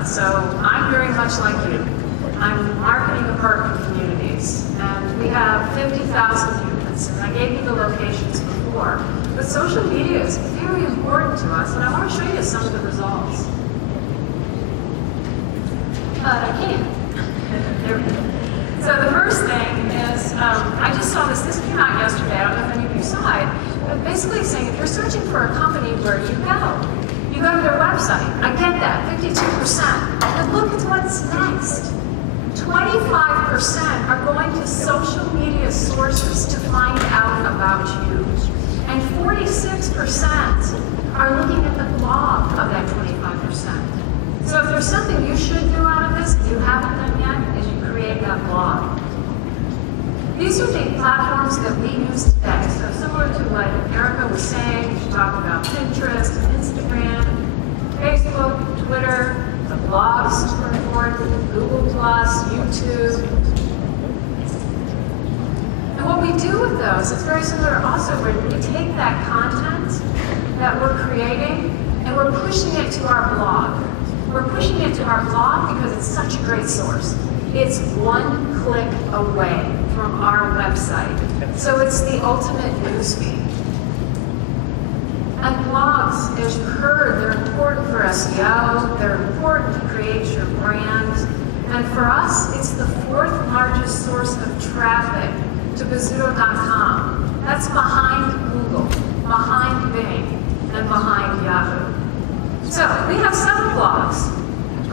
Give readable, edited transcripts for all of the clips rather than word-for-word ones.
website. So I'm very much like you. I'm marketing apartment communities, and we have 50,000 units, and I gave you the locations before. But social media is very important to us, and I want to show you some of the results. I can't. There we go. So the first thing is, I just saw this came out yesterday, I don't know if any of you saw it, but basically saying if you're searching for a company, where do you go? You go to their website. I get that, 52%. But look at what's next. 25% are going to social media sources to find out about you. And 46% are looking at the blog of that 25%. So if there's something you should do out of this, and you haven't done yet, is you create that blog. These are the platforms that we use today. So similar to what Erica was saying, she talked about Pinterest, Instagram, Facebook, Twitter, the blogs, super important, Google+, YouTube. And what we do with those is very similar also, where we take that content that we're creating and we're pushing it to our blog. We're pushing it to our blog because it's such a great source. It's one click away from our website. So it's the ultimate newsfeed. And blogs, as you heard, they're important for SEO, they're important to create your brand. And for us, it's the 4th largest source of traffic to Bozzuto.com. That's behind Google, behind Bing, and behind Yahoo. So we have 7 blogs.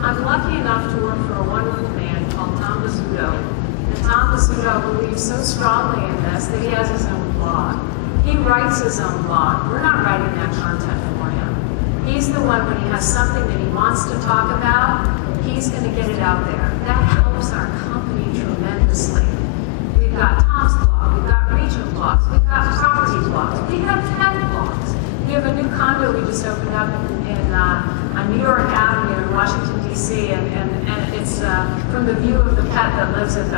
I'm lucky enough to work for a wonderful man called Tom Bozzuto. And Tom Bozzuto believes so strongly in this that he has his own blog. He writes his own blog. We're not writing that content for him. He's the one, when he has something that he wants to talk about, he's going to get it out there. That helps our company tremendously. We've got Tom's blog, we've got regional blogs, we've got property blogs, we have 10 blogs. We have a new condo we just opened up on New York Avenue in Washington, D.C., and it's from the view of the pet that lives at the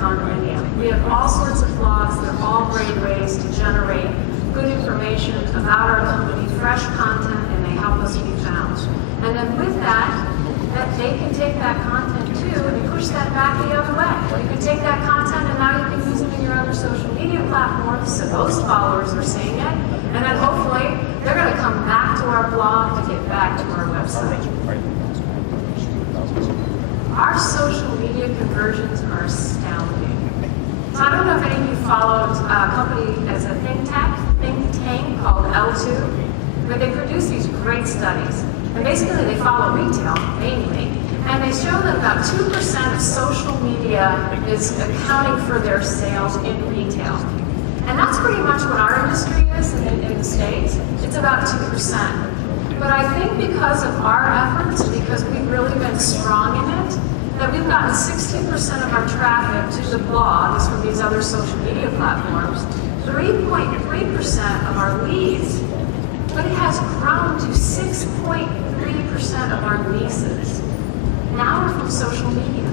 condominium. We have all sorts of blogs. They're all great ways to generate good information about our company, fresh content, and they help us be found. And then with that they can take that content too, and you push that back the other way. You can take that content and now you can use it in your other social media platforms, so those followers are seeing it, and then hopefully they're going to come back to our blog to get back to our website. Our social media conversions are astounding. So I don't know if any of you followed a company as a think tank called L2, where they produce these great studies. And basically they follow retail mainly, and they show that about 2% of social media is accounting for their sales in retail. And that's pretty much what our industry is in the States. It's about 2%. But I think because of our efforts, because we've really been strong in it, that we've gotten 60% of our traffic to the blogs from these other social media platforms, 3.3% of our leads, but it has grown to 6.3% of our leases. Now we're from social media.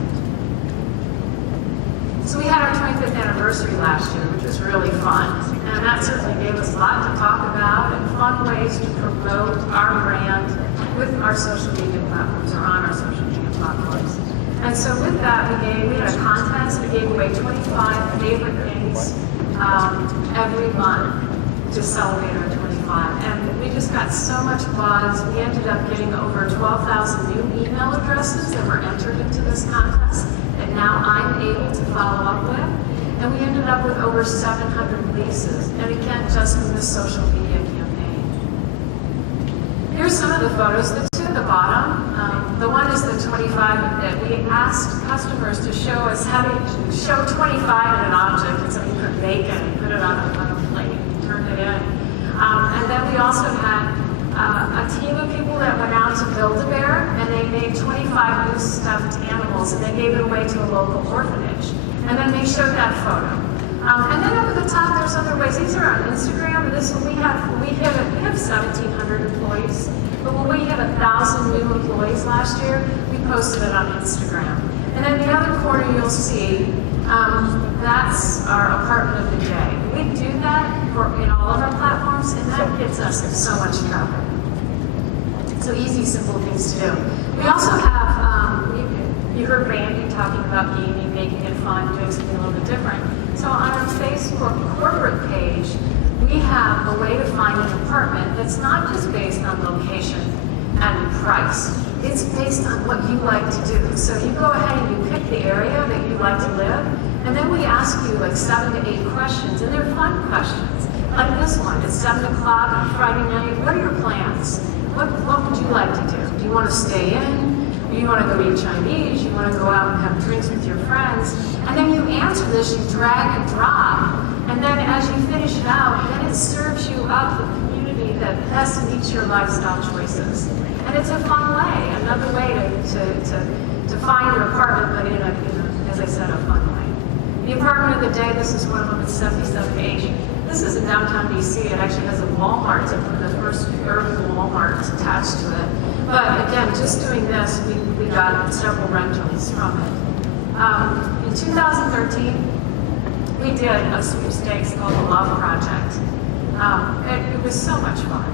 So we had our 25th anniversary last year, which was really fun. And that certainly gave us a lot to talk about and fun ways to promote our brand with our social media platforms, or on our social media platforms. And so with that, we had a contest. We gave away 25 favorite things every month to celebrate our 25. And we just got so much buzz. We ended up getting over 12,000 new email addresses that were entered into this contest that now I'm able to follow up with. And we ended up with over 700 leases. And again, just from this social media campaign. Here's some of the photos. The two at the bottom. The one is the 25 that we asked customers to show us how to show 25 in an object. And so you could bake it, you put it on a plate, turn it in. And then we also had a team of people that went out to Build-A-Bear, and they made 25 new stuffed animals, and they gave it away to a local orphanage. And then they showed that photo. And then up at the top, there's other ways. These are on Instagram. This one we have 1,700 employees. But when we had 1,000 new employees last year, we posted it on Instagram. And then the other corner you'll see, that's our apartment of the day. We do that in all of our platforms, and that gets us so much traffic. So easy, simple things to do. We also have You heard Randy talking about gaming, making it fun, doing something a little bit different. So on our Facebook corporate page, we have a way to find an apartment that's not just based on location and price. It's based on what you like to do. So you go ahead and you pick the area that you like to live, and then we ask you like 7 to 8 questions, and they're fun questions. Like this one, it's 7 o'clock on Friday night. What are your plans? What would you like to do? Do you want to stay in? Do you want to go eat Chinese? You want to go out and have drinks with your friends? And then you answer this, you drag and drop, and then as you finish it out, then it serves you up the community that best meets your lifestyle choices. And it's a fun way, another way to find your apartment, but in a, as I said, a fun way. The apartment of the day, this is one of them, it's 77H. This is in downtown DC. It actually has a Walmart, it's the first urban Walmart attached to it. But again, just doing this, we got several rentals from it. In 2013, we did a sweepstakes called the Love Project. It was so much fun.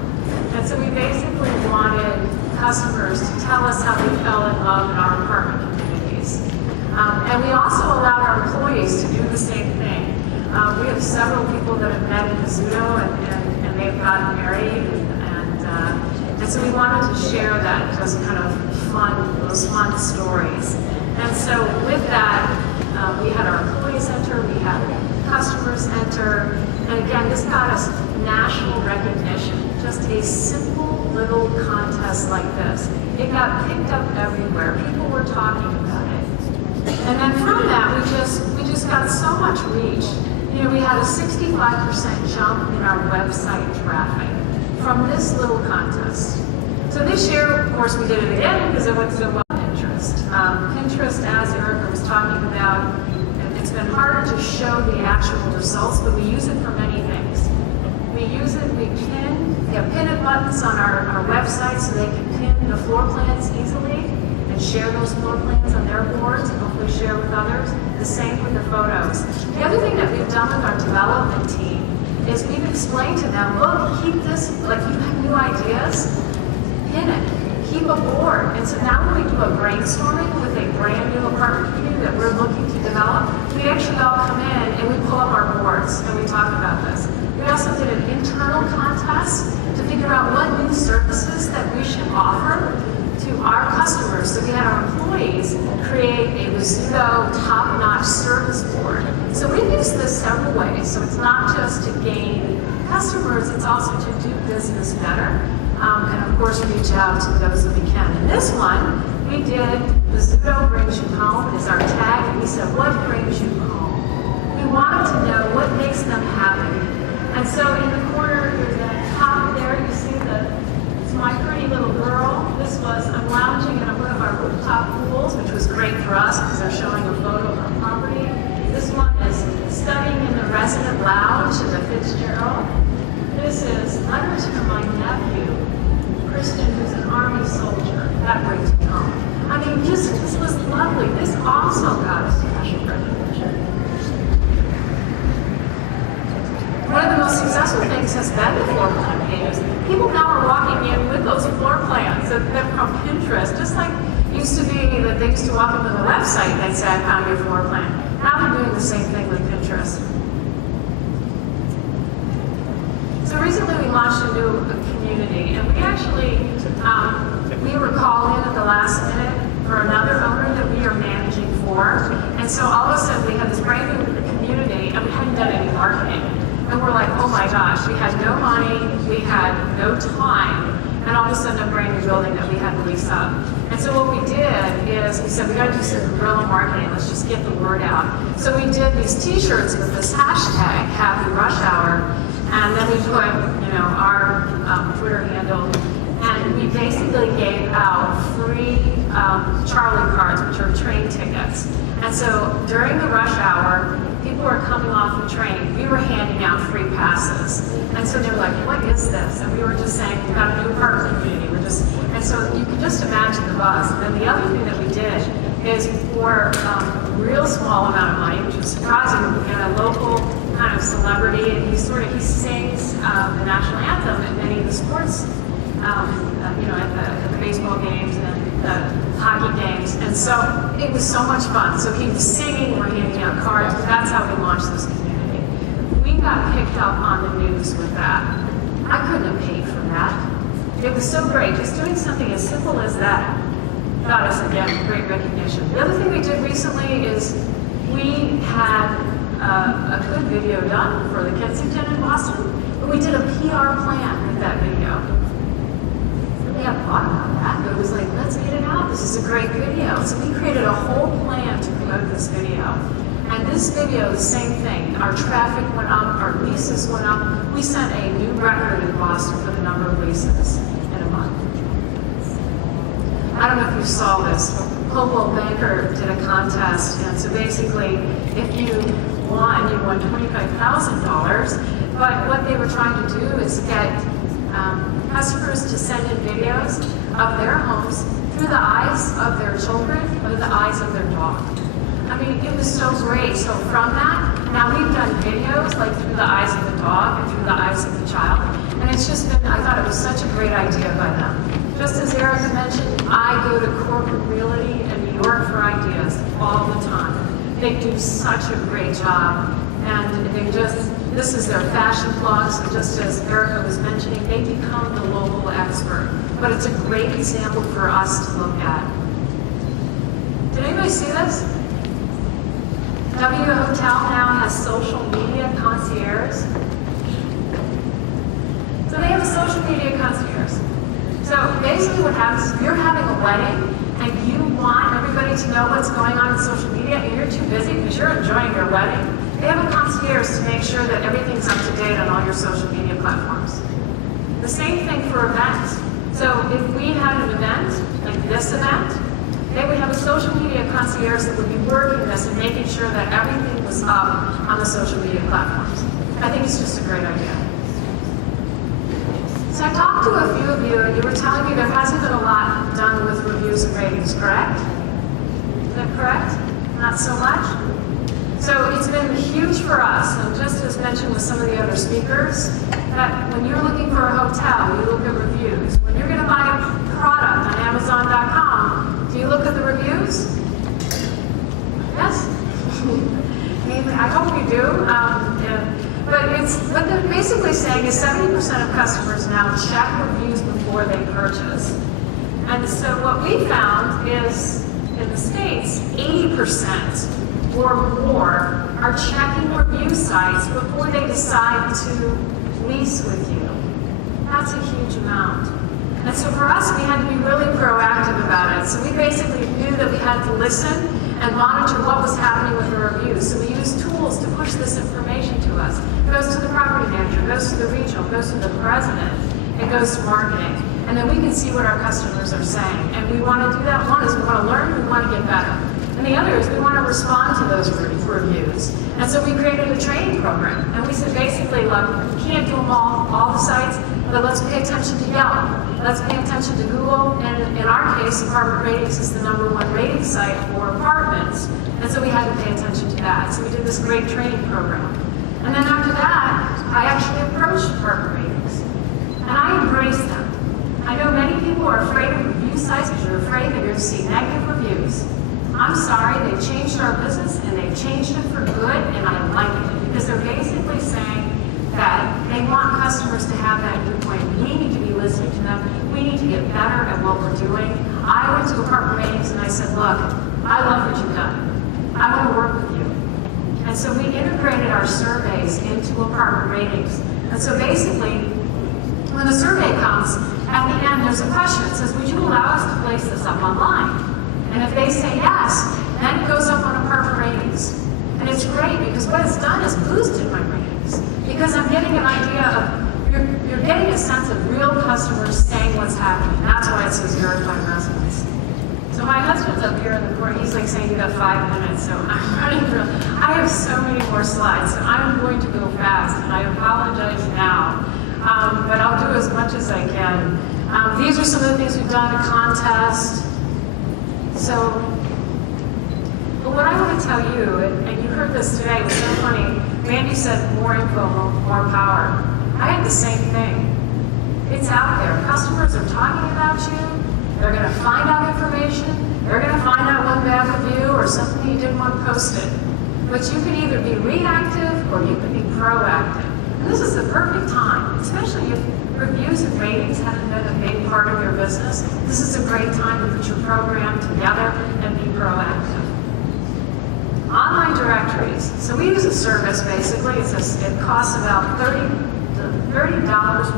And so we basically wanted customers to tell us how they fell in love in our apartment communities. And we also allowed our employees to do the same thing. We have several people that have met in Bozzuto and they've gotten married. And so we wanted to share that, those kind of those fun stories. And so with that, we had our employees enter, we had customers enter, and again, this got us national recognition. Just a simple little contest like this. It got picked up everywhere. People were talking about it. And then from that, we just got so much reach. You know, we had a 65% jump in our website traffic from this little contest. So this year, of course, we did it again because it went so well on Pinterest. Pinterest, as Erica was talking about, it's been harder to show the actual results, but we use it for many things. We use it, we have pin buttons on our website so they can pin the floor plans easily and share those floor plans on their boards and hopefully share with others. The same with the photos. The other thing that we've done with our development team is we've explained to them, look, keep this, like you have new ideas, pin it, keep a board. And so now when we do a brainstorming with a brand new apartment community that we're looking to develop, we actually all come in and we pull up our boards and we talk about this. We also did an internal contest to figure out what new services that we should offer to our customers. So we had our employees create a Bozzuto top-notch service board. So we use this several ways. So it's not just to gain customers, it's also to do business better. And of course, reach out to those that we can. And this one, we did Bozzuto brings you home is our tag, and we said, what brings you home? We wanted to know what makes them happy. And so in the corner, there's a top there, you see it's my pretty little girl. This was, I'm lounging in one of our rooftop pools, which was great for us because they're showing a photo of our property. This one is studying in the resident lounge at the Fitzgerald. This is letters from my nephew, Kristen, who's an Army soldier. That brings me home. I mean, this was lovely. This also got a special recognition. One of the most successful things has been the floor plan pages. People now are walking in with those floor plans that they're from Pinterest, just like it used to be that they used to walk up on the website and they'd say, I found your floor plan. Now they're doing the same thing with Pinterest. So recently we launched a new community, and we actually, we were called in at the last minute for another owner that we are managing for. And so all of a sudden we had this brand new community and we hadn't done any marketing. And we're like, oh my gosh, we had no money, we had no time, and all of a sudden a brand new building that we had to lease up. And so what we did is we said, we gotta do some guerrilla marketing, let's just get the word out. So we did these t-shirts with this hashtag, Happy Rush Hour, and then we put, our Twitter handle, and we basically gave out free Charlie cards, which are train tickets. And so during the rush hour, people were coming off the train. We were handing out free passes. And so they were like, what is this? And we were just saying, we've got a new apartment community. And so you can just imagine the buzz. And then the other thing that we did is for a real small amount of money, which was surprising, we get a local kind of celebrity, and he sings the national anthem at many of the sports, at the baseball games and the hockey games. And so it was so much fun. So he was singing, we're handing out cards. That's how we launched this community. We got picked up on the news with that. I couldn't have paid for that. It was so great. Just doing something as simple as that got us, again, great recognition. The other thing we did recently is we had a good video done for the Kensington in Boston, but we did a PR plan with that video. Really hadn't thought about that, but it was like, let's get it out. This is a great video. So we created a whole plan to promote this video. And this video, the same thing. Our traffic went up, our leases went up. We set a new record in Boston for the number of leases in a month. I don't know if you saw this, but Coldwell Banker did a contest, and so basically, if you won $25,000, but what they were trying to do is get customers to send in videos of their homes through the eyes of their children or the eyes of their dog. I mean, it was so great. So from that, now we've done videos like through the eyes of the dog and through the eyes of the child. And it's just been, I thought it was such a great idea by them. Just as Erica mentioned, I go to corporate realty in New York for ideas all the time. They do such a great job. And they just, this is their fashion blog, so just as Erica was mentioning, they become the local expert. But it's a great example for us to look at. Did anybody see this? W Hotel now has social media concierge. So they have a social media concierge. So basically what happens is you're having a wedding and you want everybody to know what's going on in social media and you're too busy because you're enjoying your wedding. They have a concierge to make sure that everything's up to date on all your social media platforms. The same thing for events. So if we had an event, like this event, they would have a social media concierge that would be working this and making sure that everything was up on the social media platforms. I think it's just a great idea. So I talked to a few of you and you were telling me there hasn't been a lot done with reviews and ratings, correct? Is that correct? Not so much? So it's been huge for us, and just as mentioned with some of the other speakers, that when you're looking for a hotel, you look at reviews. When you're going to buy a product on Amazon.com, do you look at the reviews? Yes? I hope you do. But it's what they're basically saying is 70% of customers now check reviews before they purchase. And so what we found is in the States, 80% or more are checking review sites before they decide to lease with you. That's a huge amount. And so for us, we had to be really proactive about it. So we basically knew that we had to listen and monitor what was happening with the reviews. So we used tools to push this information to us. It goes to the property manager, it goes to the regional, it goes to the president, it goes to marketing. And then we can see what our customers are saying. And we want to do that. One is we want to learn, we want to get better. And the other is we want to respond to those reviews. And so we created a training program. And we said basically, look, we can't do them all the sites, but let's pay attention to Yelp. Let's pay attention to Google. And in our case, Apartment Ratings is the #1 rating site for apartments. And so we had to pay attention to that. So we did this great training program. And then after that, I actually approached Apartment Ratings. And I embraced them. I know many people are afraid of review sites because you're afraid that you're going to see negative reviews. I'm sorry, they've changed our business and they've changed it for good, and I like it because they're basically saying that they want customers to have that viewpoint. We need to be listening to them. We need to get better at what we're doing. I went to Apartment Ratings and I said, look, I love what you've done. I want to work with you. And so we integrated our surveys into Apartment Ratings. And so basically, when the survey comes, at the end there's a question that says, would you allow us to place this up online? And if they say yes, then it goes up on Apartment Ratings. And it's great because what it's done is boosted my ratings. Because I'm getting an idea of, you're getting a sense of real customers saying what's happening. That's why it says verified residents. So my husband's up here in the corner, he's like saying you got 5 minutes, so I'm running through. I have so many more slides, so I'm going to go fast, and I apologize now. But I'll do as much as I can. These are some of the things we've done, a contest. So, but what I want to tell you, and you heard this today, it was so funny, Randy said more info, more power. I had the same thing. It's out there. Customers are talking about you. They're going to find out information. They're going to find out one bad review or something you didn't want posted. But you can either be reactive or you can be proactive. And this is the perfect time, especially if reviews and ratings haven't been a big part of your business. This is a great time to put your program together and be proactive. Online directories. So we use a service basically. It costs about $30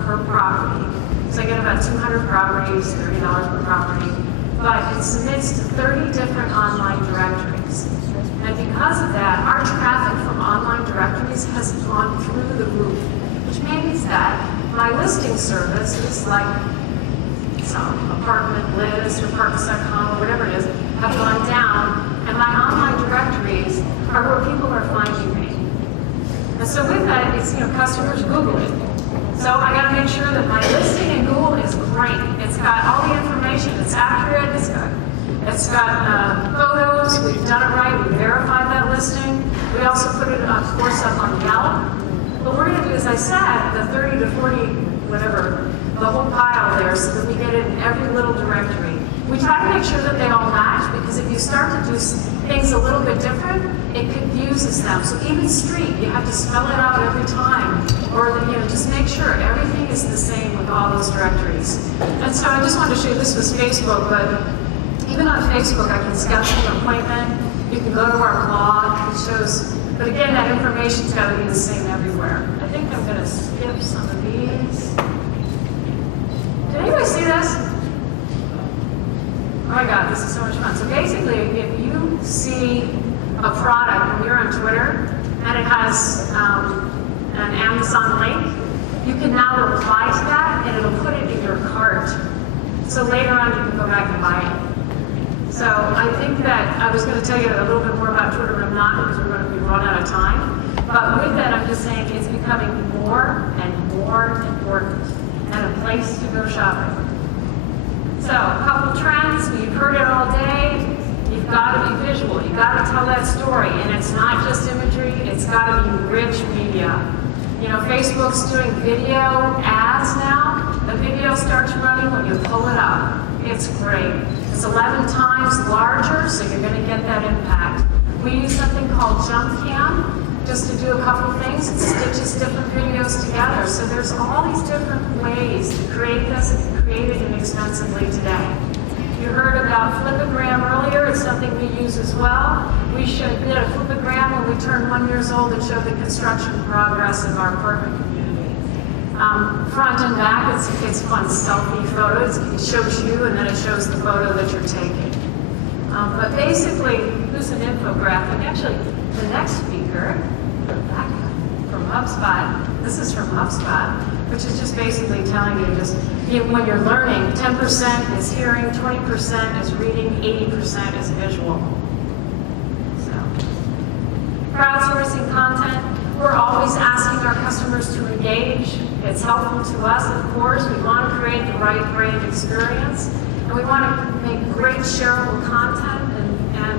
per property. So I get about 200 properties, $30 per property. But it submits to 30 different online directories. And because of that, our traffic from online directories has gone through the roof, which means that my listing services like some apartment list or apartments.com or whatever it is have gone down, and my online directories are where people are finding me. And so with that, it's, customers Google it. So I got to make sure that my listing in Google is great. It's got all the information. It's accurate. It's got photos. We've done it right. We verified that listing. We also put it, of course, up on Yelp. What we're going to do, as I said, the 30 to 40, whatever, the whole pile there, so that we get it in every little directory. We try to make sure that they all match, because if you start to do things a little bit different, it confuses them. So even street, you have to spell it out every time, or just make sure everything is the same with all those directories. And so I just wanted to show you, this was Facebook, but even on Facebook, I can schedule an appointment. You can go to our blog. It shows, but again, that information's got to be the same everywhere. I think I'm going to skip some of these. Did anybody see this? Oh my God, this is so much fun. So basically, if you see a product when you're on Twitter and it has an Amazon link, you can now reply to that and it'll put it in your cart. So later on, you can go back and buy it. So I think that I was going to tell you a little bit more about Twitter, but I'm not, because we're going to be run out of time. But with that, I'm just saying it's becoming more and more important and a place to go shopping. So a couple trends, we've heard it all day. You've got to be visual. You've got to tell that story. And it's not just imagery, it's got to be rich media. Facebook's doing video ads now. The video starts running when you pull it up. It's great. It's 11 times larger, so you're going to get that impact. We use something called Jump Cam just to do a couple things. It stitches different videos together. So there's all these different ways to create this and create it inexpensively today. You heard about Flipagram earlier. It's something we use as well. We did a Flipagram when we turned 1 year old that showed the construction progress of our apartment community. Front and back, it's fun selfie photos. It shows you and then it shows the photo that you're taking. But basically, who's an infographic? Actually, the next speaker, Rebecca, from HubSpot. This is from HubSpot, which is just basically telling you when you're learning, 10% is hearing, 20% is reading, 80% is visual. So, crowdsourcing content. We're always asking our customers to engage. It's helpful to us, of course. We want to create the right brand experience, and we want to make great shareable content, and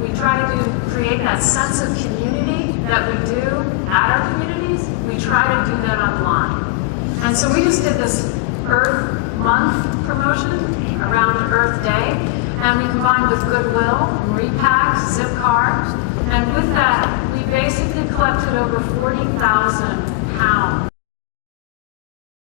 we try to create that sense of community that we do at our communities. We try to do that online. And so we just did this Earth Month promotion around Earth Day, and we combined with Goodwill, Repack, Zipcar, and with that, we basically collected over 40,000 pounds